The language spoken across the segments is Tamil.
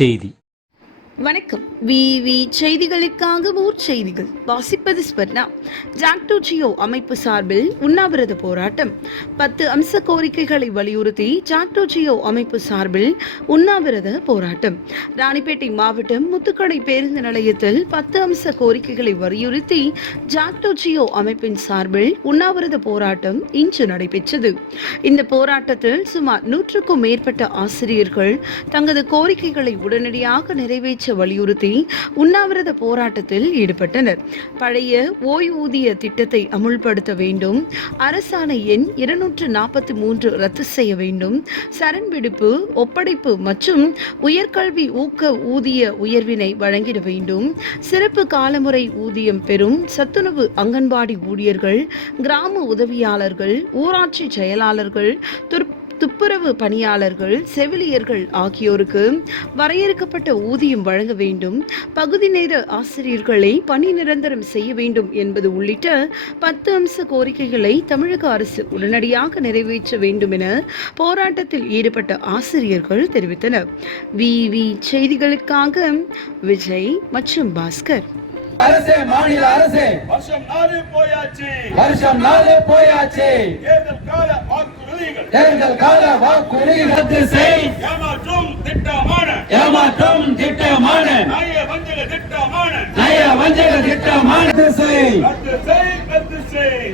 செய்தி வணக்கம். விவி செய்திகளுக்காக ஊர் செய்திகள். வாசிப்பது ஸ்பர்ணா ஜாக்டோ ஜியோ அமைப்பு சார்பில் உண்ணாவிரத போராட்டம். பத்து அம்ச கோரிக்கைகளை வலியுறுத்தி ஜாக்டோ ஜியோ அமைப்பு சார்பில் உண்ணாவிரத போராட்டம். ராணிப்பேட்டை மாவட்டம் முத்துக்கடை பேருந்து நிலையத்தில் பத்து அம்ச கோரிக்கைகளை வலியுறுத்தி ஜாக்டோ ஜியோ அமைப்பின் சார்பில் உண்ணாவிரத போராட்டம் இன்று நடைபெற்றது. இந்த போராட்டத்தில் சுமார் நூற்றுக்கும் மேற்பட்ட ஆசிரியர்கள் தங்களது கோரிக்கைகளை உடனடியாக நிறைவேற்ற வலியுறுத்தி உண்ணாவிரத போராட்டத்தில் ஈடுபட்டனர். பழைய ஓய்வூதிய திட்டத்தை அமுல்படுத்த வேண்டும். அரசாணை எண் இருநூற்று நாற்பத்தி மூன்று ரத்து செய்ய வேண்டும். சரண் விடுப்பு ஒப்படைப்பு மற்றும் உயர்கல்வி ஊக்க ஊதிய உயர்வினை வழங்கிட வேண்டும். சிறப்பு காலமுறை ஊதியம் பெறும் சத்துணவு அங்கன்வாடி ஊழியர்கள் கிராம உதவியாளர்கள் ஊராட்சி செயலாளர்கள் துற் துப்புரவு பணியாளர்கள் செவிலியர்கள் ஆகியோருக்கு வரையறுக்கப்பட்ட ஊதியம் வழங்க வேண்டும். பகுதி நேர ஆசிரியர்களை பணி நிரந்தரம் செய்ய வேண்டும் என்பது உள்ளிட்ட பத்து அம்ச கோரிக்கைகளை தமிழக அரசு உடனடியாக நிறைவேற்ற வேண்டும் என போராட்டத்தில் ஈடுபட்ட ஆசிரியர்கள் தெரிவித்தனர். விவி செய்திகளுக்காக விஜய் மற்றும் பாஸ்கர். அரசே மாநில அரசே. வருஷம் நாலு போயாச்சு. வருஷம் நாலு போயாச்சு. தேர்தல் கால வாக்குறுதிகள். எங்கள் கால வாக்குறுதி ரத்து செய். ஏமாற்றும் திட்டமான. ஏமாற்றும் திட்டமான. நய வஞ்சக திட்டமான. நய வஞ்சக திட்டமான. ரத்து செய்.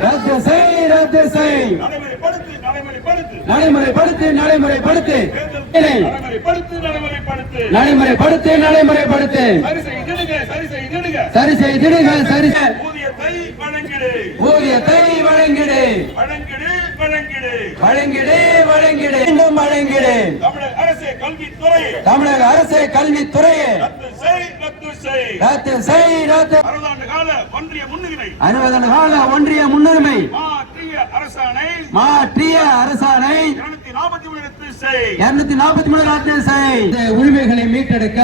ரத்து செய் ரத்து செய். சரி செய்திடுங்க சரி செய்திடுங்க சரி செய்திடுங்க ஊதியத்தை வழங்கிடு. வழங்கிடு வழங்கிடு. வழங்கிடு வழங்கிடு. மீண்டும் வழங்கிடு. தமிழக அரசே கல்வித்துறையே தமிழக அரசே கல்வித்துறையே ரத்து செய் ரத்து செய். ரத்து செய் ரத்து. அறுபதாண்டு கால ஒன்றிய முன்னுரிமை. அறுபது கால ஒன்றிய முன்னுரிமை. மாற்றிய அரசாணை. மாற்றிய அரசாணை. இருநூத்தி நாற்பத்தி மூணு ரத்து செய். இருநூத்தி நாற்பத்தி மூணு ரத்து செய். இந்த உரிமைகளை மீட்டெடுக்க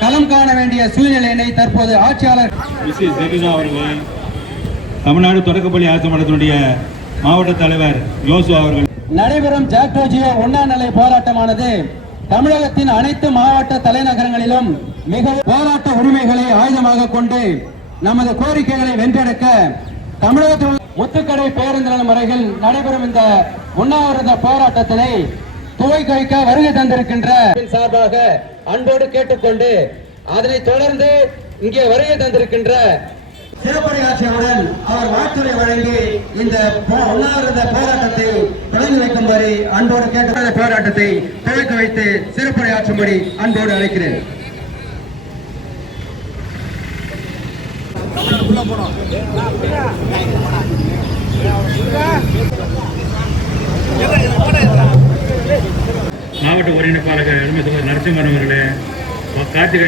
களம் காண வேண்டிய சூழ்நிலையினை தற்போது ஆட்சியாளர் அவர்கள் தமிழ்நாடு தொடக்கப்பள்ளி ஆசிரியர் மன்றத்தினுடைய மாவட்ட தலைவர் யோசு அவர்கள். நடைபெறும் ஜாக்டோஜியோ உண்ணாநிலை போராட்டமானது தமிழகத்தின் அனைத்து மாவட்ட தலைநகரங்களிலும் மிக போராட்ட உரிமைகளை ஆயுதமாக கொண்டு நமது கோரிக்கைகளை வென்றெடுக்க தமிழகத்தில் உள்ள முத்துக்கடை பேருந்து அருகில் நடைபெறும் இந்த உண்ணாவிரத போராட்டத்தினை துவக்கி வைக்க வருகை தந்திருக்கின்ற சார்பாக அன்போடு கேட்டுக்கொண்டு அதனைத் தொடர்ந்து இங்கே வருகை தந்திருக்கின்ற சிறப்படியாட்சியுடன் அவர் வாக்குரை வழங்கி இந்த உண்ணாவிரத போராட்டத்தை தொடங்கி வைக்கும்படி அன்போடு கேட்ட போராட்டத்தை துவக்கி வைத்து சிறப்புரையாற்றும்படி அன்போடு அழைக்கிறேன். மாவட்ட ஒருங்கிணைப்பாளர் நரசிம்மன் அவர்களே கார்த்திகை